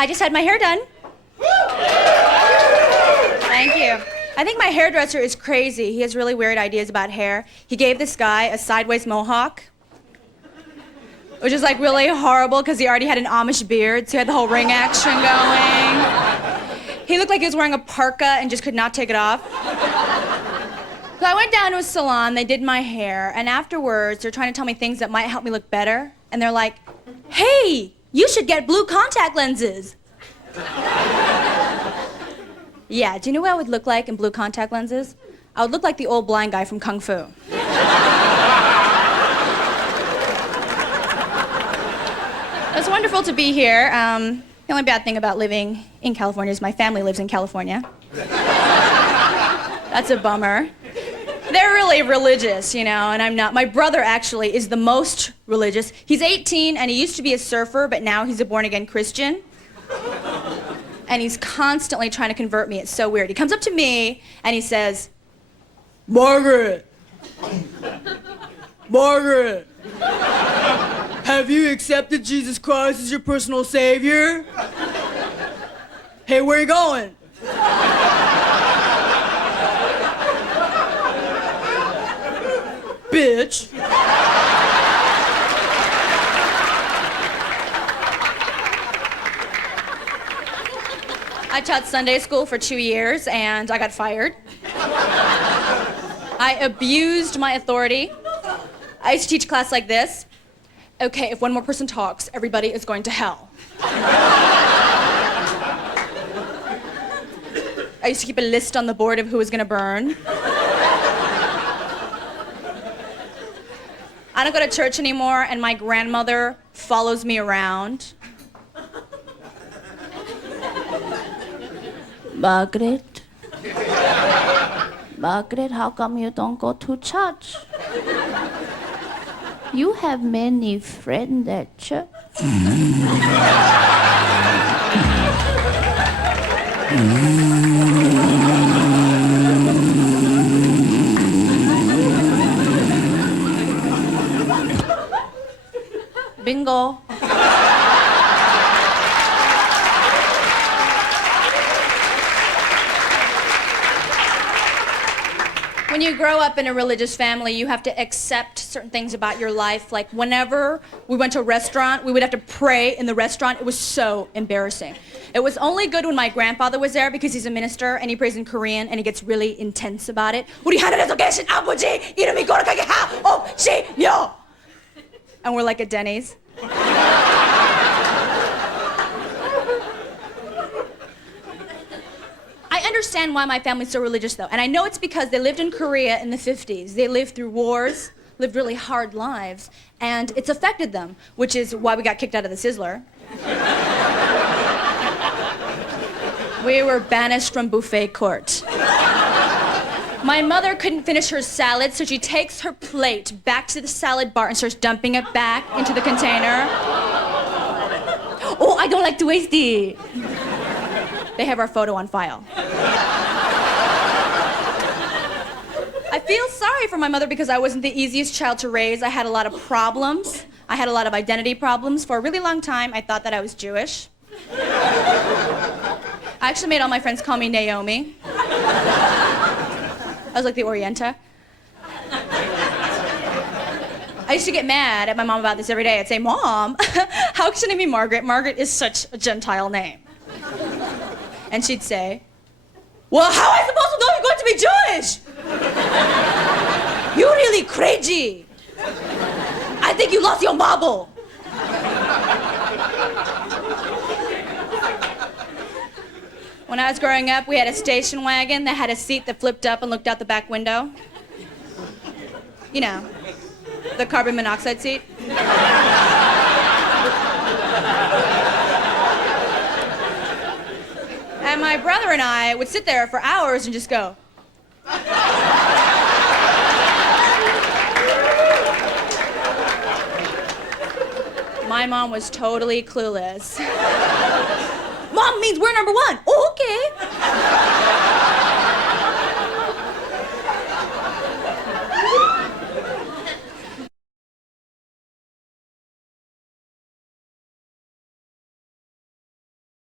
I just had my hair done. Thank you. I think my hairdresser is crazy. He has really weird ideas about hair. He gave this guy a sideways mohawk, which is like really horrible because he already had an Amish beard, so he had the whole ring action going. He looked like he was wearing a parka and just could not take it off. So I went down to a salon, they did my hair, and afterwards they're trying to tell me things that might help me look better. And they're like, hey, you should get blue contact lenses. Yeah, do you know what I would look like in blue contact lenses? I would look like the old blind guy from Kung Fu. It's wonderful to be here. The only bad thing about living in California is my family lives in California. That's a bummer. They're really religious, you know, and I'm not. My brother actually is the most religious. He's 18 and he used to be a surfer, but now he's a born-again Christian. And he's constantly trying to convert me. It's so weird. He comes up to me and he says, Margaret, have you accepted Jesus Christ as your personal savior? Hey, where are you going? Bitch. I taught Sunday school for 2 years and I got fired. I abused my authority. I used to teach class like this. Okay, if one more person talks, everybody is going to hell. I used to keep a list on the board of who was gonna burn. I don't go to church anymore, and my grandmother follows me around. Margaret, how come you don't go to church? You have many friends at church. Bingo. When you grow up in a religious family, you have to accept certain things about your life. Like whenever we went to a restaurant, we would have to pray in the restaurant. It was so embarrassing. It was only good when my grandfather was there because he's a minister and he prays in Korean and he gets really intense about it. 우리 하늘에서 계신 아버지 이름이 거룩하게 하옵시며. And we're like at Denny's. I understand why my family's so religious, though. And I know it's because they lived in Korea in the 50s. They lived through wars, lived really hard lives, and it's affected them, which is why we got kicked out of the Sizzler. We were banished from buffet court. My mother couldn't finish her salad, so she takes her plate back to the salad bar and starts dumping it back into the container. Oh, I don't like to waste it. They have our photo on file. I feel sorry for my mother because I wasn't the easiest child to raise. I had a lot of problems. I had a lot of identity problems. For a really long time, I thought that I was Jewish. I actually made all my friends call me Naomi. I was like the Orienta. I used to get mad at my mom about this every day. I'd say, Mom, how can she name me Margaret? Margaret is such a Gentile name. And she'd say, well, how am I supposed to know you're going to be Jewish? You're really crazy. I think you lost your marble. When I was growing up, we had a station wagon that had a seat that flipped up and looked out the back window. You know, the carbon monoxide seat. And my brother and I would sit there for hours and just go. My mom was totally clueless. Mom means we're number one. Oh, okay.